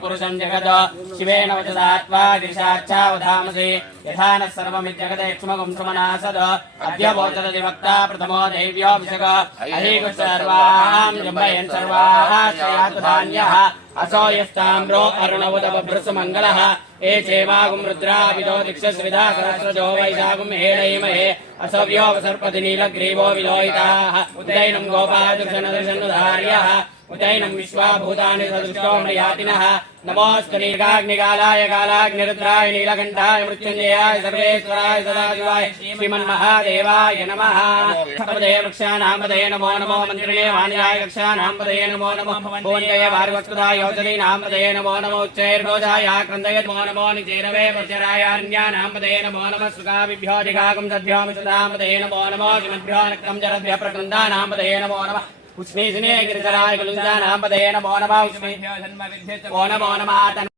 पुरुषं जगद शिवेन वचसात्वा दिशाच्छावधामसि यथा नः सर्वमिज्जगदेक्ष्मगुं सुमनासद अद्यवोचदधिवक्ता प्रथमो दैव्योऽभिषेक अहीकुः सर्वां जम्बयन् सर्वाः शयातु धान्यः असो यस्ताम्रो अरुणवदबभ्रसुमङ्गलः ये चेवागुं रुद्राविदो दिक्षस्विधा सहस्रजो वैशागुं हेळैमहे असव्योऽवसर्पति नीलग्रीवो विलोहिताः उदैनं गोपादृशनदृशनुधार्यः उदैनं विश्वाभूतानि सदृष्टो मृयातिनः नमोऽस्तु नीलकाग्निकालाय कालाग्निरुद्राय नीलकण्ठाय मृत्युञ्जयाय सर्वेश्वराय सदाशिवाय श्रीमन्महादेवाय नमः। पदे वृक्षानामपदे नमो नमो मन्त्रिणे वाण्याय कक्षानामपदे नमो नमो भुवन्यय भार्गवस्पदाय औषधीनामपदे नमो नमो उच्चैर्घोषाय क्रन्दय नमो नमो निचैरवे वर्जरायारण्यानामपदे नमो नमः सुगाभिभ्यो जिघागुं तद्भ्यो मिषदामपदे नमो नमो किमद्भ्यो नक्तं जरद्भ्यः प्रकृन्दानामपदे नमो नमः उष्मीषिणे गिरिधराय कलुञ्जानामपदे नमो नमः उष्मीभ्यो जन्मविद्युत् नमो नमः।